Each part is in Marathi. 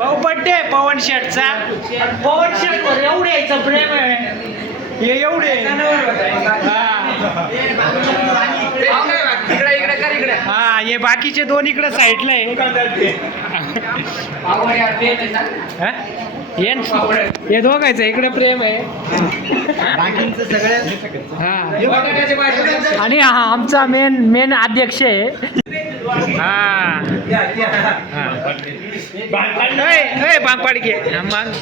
भाऊ बड्डे पवन शेटचा. पवन शेट एवढे यायचं प्रेम आहे हे एवढे. हा हे बाकीचे दोन इकडे साईडला आहे. हे दोघायचं इकडे प्रेम आहे. हा आणि हा आमचा मेन अध्यक्ष आहे. हा बांगपाड घे मग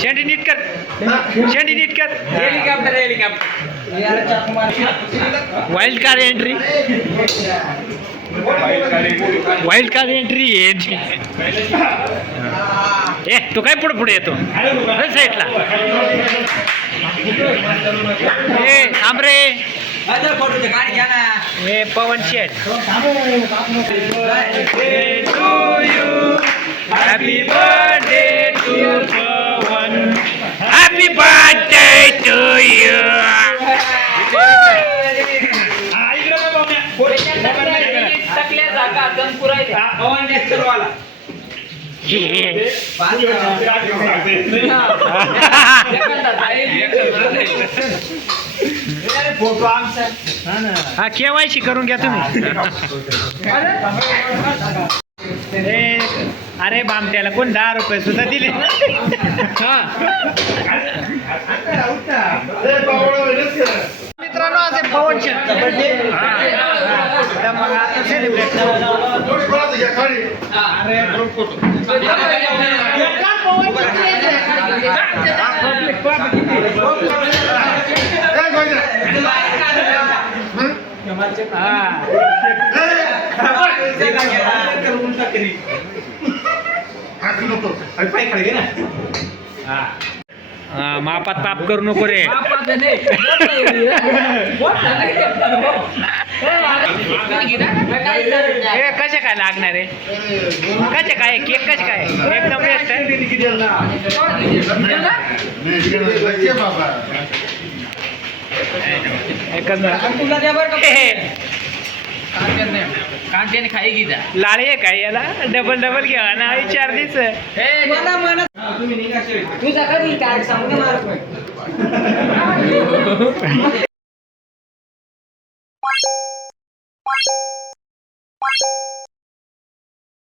शेंडी नीट कर. शेंडी नीट कर. Helicopter wild card entry. Wild card entry ए तो काय पुढे पुढे येतो साईडला. ए थांब रे. हे Pavan Shet. Happy birthday to Pavan. Happy birthday to you. हा केवायसी करून घ्या तुम्ही. अरे बामट्याला कोण 10 रुपये सुद्धा दिले. मित्रांनो आज पवन शेटचा बर्थडे. मग आता सेलिब्रेट मापात ताप करू नको रे. कसे काय लागणार आहे. कसे काय केक कसे काय एकदम बेस्ट आहे. कांद्याने खाई घ्या. लाळी आहे काय याला डबल डबल घ्या ना 4 दिवस. तुझा कधी काय सांग.